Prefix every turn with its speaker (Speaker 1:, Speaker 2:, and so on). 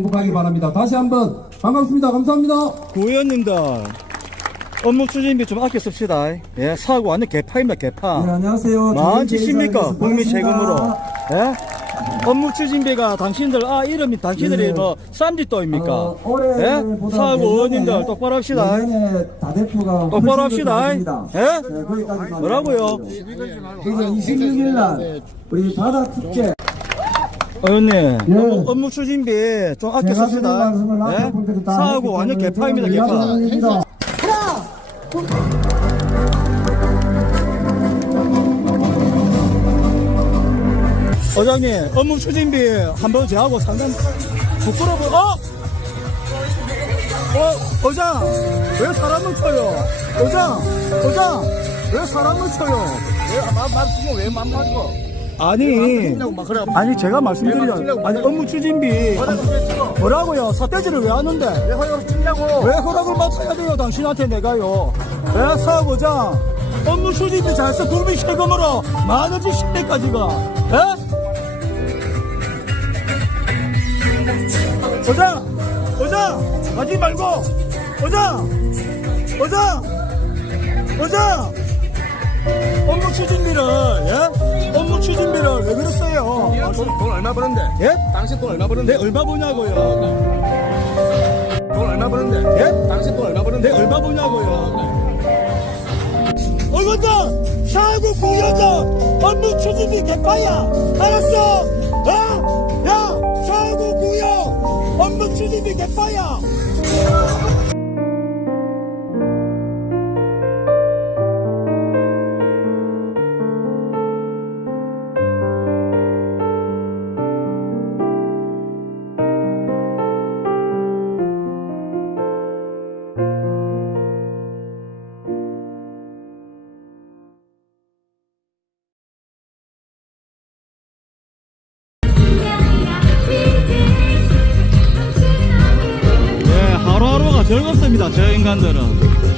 Speaker 1: 행복하기 바랍니다. 다시 한번 반갑습니다. 감사합니다.
Speaker 2: 구의원님들 업무 추진비 좀 아껴 씁시다. 예, 사고 완전 개파입니다, 개파.
Speaker 1: 네, 안녕하세요.
Speaker 2: 많지십니까? 국민 세금으로. 예? 업무 추진비가 당신들, 아, 이름이 당신들이
Speaker 1: 네.
Speaker 2: 뭐, 쌈짓도입니까?
Speaker 1: 어, 올해
Speaker 2: 예? 사고 의원님들 똑바로 합시다.
Speaker 1: 다대표가
Speaker 2: 똑바로 합시다. 예?
Speaker 1: 네,
Speaker 2: 뭐라고요?
Speaker 1: 그래서 26일 날 우리 바다 축제
Speaker 2: 의원님,
Speaker 1: 예.
Speaker 2: 업무, 업무 추진비 좀 아껴
Speaker 1: 제가 드린
Speaker 2: 씁시다.
Speaker 1: 말씀을
Speaker 2: 예?
Speaker 1: 앞에 분들이 다
Speaker 2: 사고
Speaker 1: 했기
Speaker 2: 완전
Speaker 1: 때문에
Speaker 2: 개파입니다,
Speaker 1: 저는
Speaker 2: 개파.
Speaker 1: 야당입니다.
Speaker 2: 어장님, 업무 추진비 한번 제하고 상담 부끄러워, 어? 어, 어장, 왜 사람을 쳐요? 어장, 어장, 왜 사람을 쳐요?
Speaker 3: 왜 만나고?
Speaker 2: 아니, 아니, 제가 말씀드려요. 아니, 업무 추진비. 뭐라고요? 사태지를 왜 하는데?
Speaker 3: 왜 허용을 치냐고?
Speaker 2: 왜 허락을 맡아야 돼요, 당신한테 내가요? 왜 사고장? 업무 추진비 잘써 국민 세금으로 만원 주십니까지가? 에? 어장! 어장! 가지 말고! 어장! 어장! 어장! 업무 추진비를, 예? 추진비를 왜 그랬어요?
Speaker 3: 돈, 돈 얼마 버는데?
Speaker 2: 예?
Speaker 3: 당신 돈 얼마
Speaker 2: 내
Speaker 3: 버는데?
Speaker 2: 얼마 버냐고요?
Speaker 3: 돈 얼마 버는데?
Speaker 2: 예?
Speaker 3: 당신 돈 얼마
Speaker 2: 내
Speaker 3: 버는데?
Speaker 2: 얼마 버냐고요? 어이구다! 사구 구여자 업무 추진비 개파야! 알았어? 어? 야! 사구 구여 업무 추진비 개파야! 즐겁습니다, 저 인간들은.